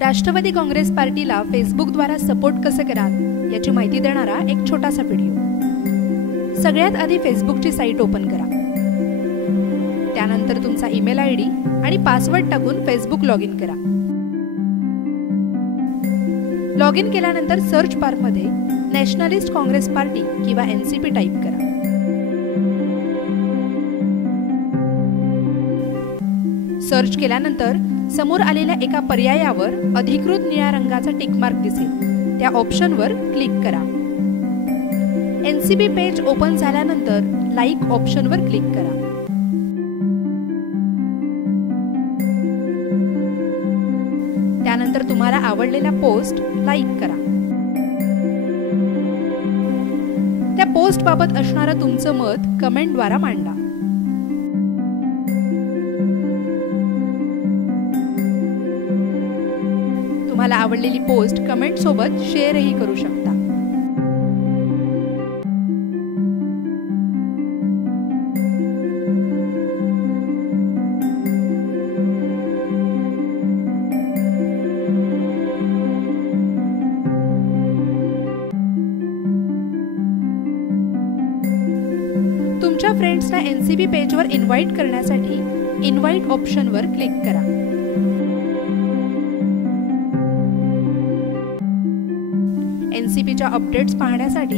राष्ट्रवादी काँग्रेस पार्टीला फेसबुकद्वारा सपोर्ट कसं कराल याची माहिती देणारा एक छोटासा व्हिडिओ। सगळ्यात आधी फेसबुकची साईट ओपन करा। त्यानंतर तुमचा ईमेल आयडी आणि पासवर्ड टाकून फेसबुक लॉग इन करा। लॉग इन केल्यानंतर सर्च बारमध्ये नॅशनलिस्ट काँग्रेस पार्टी किंवा NCP टाईप करा। सर्च केल्यानंतर समोर आलेल्या एका पर्यायावर अधिकृत निळ्या रंगाचा टिक मार्क दिसेल, त्या ऑप्शनवर क्लिक करा। NCP पेज ओपन झाल्यानंतर लाईक ऑप्शनवर क्लिक करा। त्यानंतर तुम्हाला आवडलेला पोस्ट लाईक करा। त्या पोस्ट बाबत असणारं तुमचं मत कमेंटद्वारा मांडा। तुम्हाला आवडलेली पोस्ट कमेंट सोबत शेअरही करू शकता। तुमच्या फ्रेंड्सना NCP पेजवर इन्व्हाइट करण्यासाठी इन्व्हाइट ऑप्शनवर क्लिक करा। NCPच्या अपडेट्स पाहण्यासाठी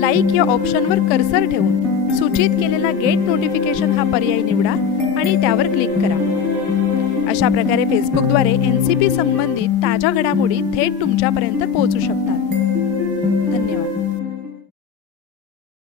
लाईक या ऑप्शनवर कर्सर ठेवून सूचित केलेला गेट नोटिफिकेशन हा पर्याय निवडा आणि त्यावर क्लिक करा। अशा प्रकारे फेसबुकद्वारे NCP संबंधित ताज्या घडामोडी थेट तुमच्यापर्यंत पोहोचू शकतात।